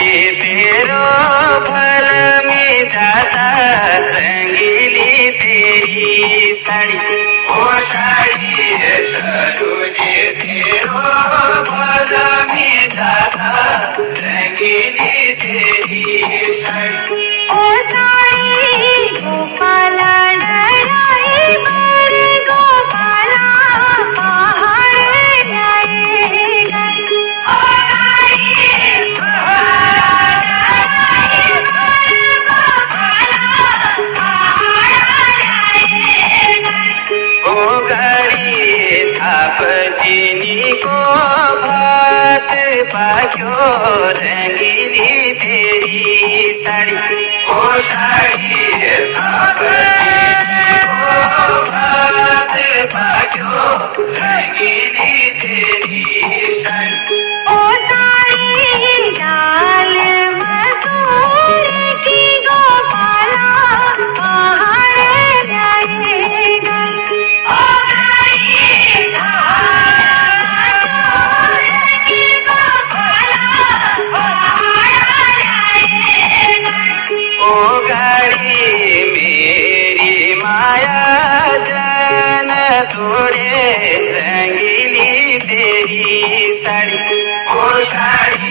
तेरो भल में जाता रंगीली तेरी साड़ी ओ साड़ी सरोजे तेरो भल में जाता रंगीली तेरी साड़ी ओ साड़ी गोपाला डराए बर गोपाला पहाड़ जाएगा ओ साड़ी गोपाला डराए बर गोपाला पहाड़ जाएगा ओ गाड़ी थाप चीनी को भात पाक्यो रंगीली तेरी साड़ी ओ साड़ी थाप चीनी को भात पाक्यो रंगीली तेरी साड़ी ओ साड़ी दाल मसूर की गोपाला पहाड़ जाएगा ओ साड़ी दाल मसूर की गोपाला पहाड़ जाएगा ओ गाड़ी मेरी माया जान तोड़े रंगीली तेरी साड़ी ओ साड़ी